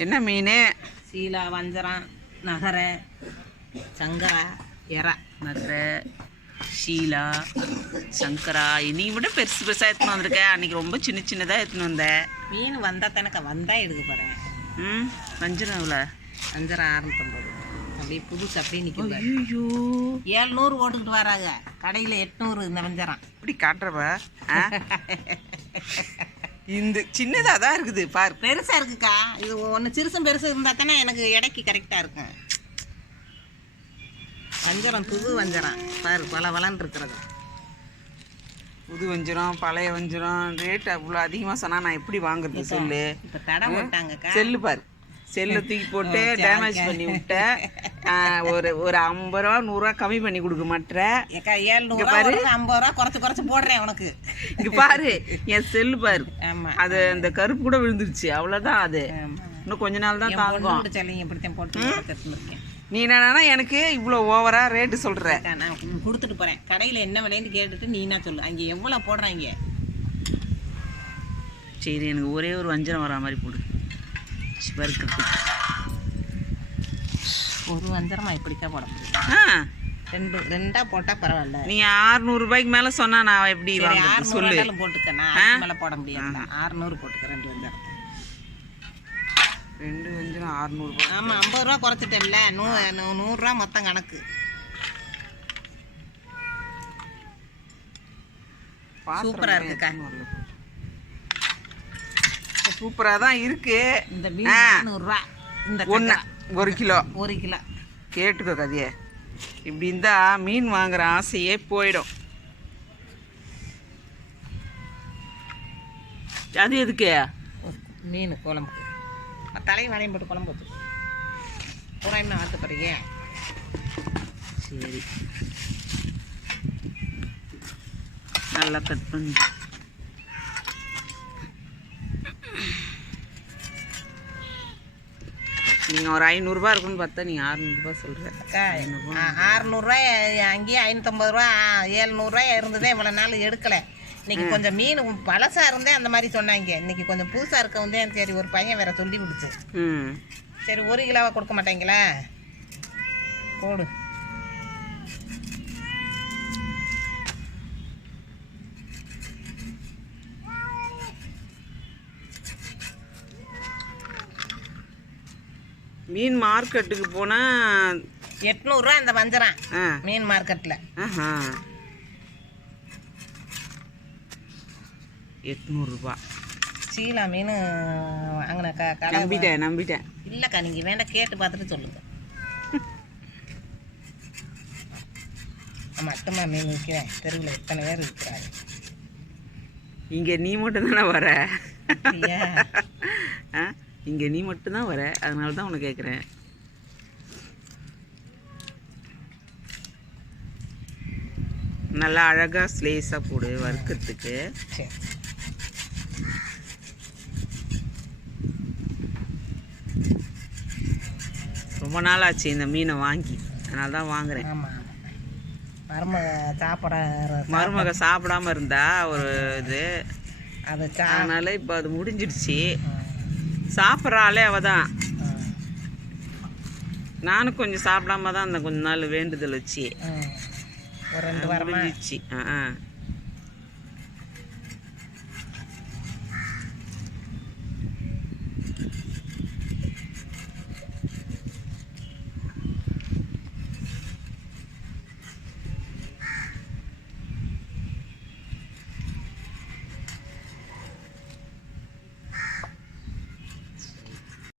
என்ன மீன்? சீலா வஞ்சரம் நகரை சங்கரா எறா மதுரை ஷீலா சங்கரா. நீ விட பெருசு பெருசாக எடுத்துன்னு வந்திருக்க. அன்னைக்கு ரொம்ப சின்ன சின்னதாக எடுத்துன்னு வந்தேன் மீன் வந்தால் தனக்கு வந்தால் எடுக்க போகிறேன் ம் வஞ்சிரம் எவ்வளோ? வஞ்சரம் அறுநூத்தம்பது. அப்படியே புதுசு அப்படியே நிற்கும் ஐயோ ஏழ்நூறு ஓட்டுக்கிட்டு வராங்க. கடையில் எட்நூறு இந்த வஞ்சரம். இப்படி காட்டுறப்ப? இந்த சின்னதாக தான் இருக்குது பாரு. பெருசாக இருக்குக்கா. இது ஒன்று சிறுசும் பெருசும் இருந்தால் தானே எனக்கு எடைக்கு கரெக்டாக இருக்கும். வஞ்சரம் புது வஞ்சரம். பாரு பல வளன்னு இருக்கிறது. புது வஞ்சிரம் பழைய வஞ்சிரம் ரேட் அவ்வளோ அதிகமாக சொன்னால் நான் எப்படி வாங்குறது? சொல்லு. இப்போ போட்டாங்கக்கா. செல்லு பாரு. செல்லை தூக்கி போட்டு டேமேஜ் பண்ணி விட்டேன் ஒரு ஒரு ஐம்பது ரூபா நூறுரூவா கம்மி பண்ணி கொடுக்க மாட்டேற ஏக்கா ஏழ்நூறுவா ஐம்பது ரூபா குறைச்சி குறைச்சி போடுறேன் உனக்கு. இங்க பாரு என் செல்லு பாரு. அது அந்த கருப்பு கூட விழுந்துருச்சு. அவ்வளோதான் அது. இன்னும் கொஞ்ச நாள் தான் தாங்கும். போட்டு நீ என்னன்னா எனக்கு இவ்வளோ ஓவரா ரேட்டு சொல்ற. நான் கொடுத்துட்டு போகிறேன் கடையில் என்ன விலைன்னு கேட்டுட்டு நீனா சொல்லு. அங்கே எவ்வளோ போடுறாங்க? சரி எனக்கு ஒரே ஒரு வஞ்சரம் வரா மாதிரி போடு. வறுக்கிறதுக்கு ஒரு வஞ்சரமா இப்படித்தான் போட முடியும். ஆ. ரெண்டு ரெண்டா போட்டா பரவாயில்ல. நீ 600 ரூபாய்க்கு மேலே சொன்னா நான் எப்படி சொல்லு. வேண்டாலும் போட்டுக்க நான் அதுக்கு மேலே போட முடியாது. ஆறுநூறு போட்டுக்க ரெண்டு வஞ்சரம். ரெண்டு வஞ்சரம் 600 ரூபாய். ஆமாம் ஐம்பது ரூபா குறைச்சிட்டேன்ல நூ நூறுரூவா மொத்தம் கணக்கு. சூப்பரா இருக்குக்கா. சூப்பரா தான் இருக்கு. இந்த மீன் நூறுரூவா இந்த ஒன்று ஒரு கிலோ. ஒரு கிலோ. கேட்டுக்கோ கதைய. இப்படி இருந்தா மீன் வாங்குற ஆசையே போயிடும். அது எதுக்கு? மீன் குழம்பு. தலையும் வளையும் போட்டு குழம்பு வச்சு பூராயுமே ஆற்று போகிறீங்க சரி. நல்லா கட் பண்ணி. நீங்கள் ஒரு ஐநூறுரூபா இருக்குன்னு பார்த்தா நீங்கள் அறநூறுபா சொல்கிற அக்கா ஆறுநூறுவா அங்கேயே ஐநூற்றம்பது ரூபா ஏழ்நூறுவா இருந்ததே இவ்வளோ நாள் எடுக்கலை. இன்னைக்கு கொஞ்சம் மீன் பழசா இருந்தே அந்த மாதிரி சொன்னாங்க. இன்னைக்கு கொஞ்சம் புதுசாக இருக்க வந்தே சரி ஒரு பையன் வேற சொல்லி ம். சரி ஒரு கிலோவா கொடுக்க மாட்டேங்களா? போடு. மீன் மார்க்கெட்டுக்கு போனால் எட்நூறுரூவா இந்த வஞ்சரம். ஆ. மீன் மார்க்கெட்டில் ஆஹா. எட்நூறுரூபா சீலா மீன் வாங்கின க கடை நம்பிட்டேன் நம்பிட்டேன். இல்லைக்கா நீங்கள் வேண்டாம் கேட்டு பார்த்துட்டு சொல்லுங்கள் மட்டுமா மீன் விற்கிறேன் தெருவில் எத்தனை பேர் விற்கிறாங்க இங்கே நீ மட்டும் தானே வர ஆ? இங்கே நீ மட்டும்தான் வர அதனால தான் உன்னை கேட்குறேன் நல்லா அழகாக ஸ்லேஸாக போடு வறுக்கிறதுக்கு. ரொம்ப நாள் ஆச்சு இந்த மீனை வாங்கி அதனால தான் வாங்குறேன். மருமக சாப்பிட மருமக சாப்பிடாம இருந்தா ஒரு இது. அதனால இப்போ அது முடிஞ்சிடுச்சு. சாப்பிட்ற ஆளே அவ தான். நானும் கொஞ்சம் சாப்பிடாம தான் அந்த கொஞ்ச நாள் வேண்டுதல் வச்சு. ஆ.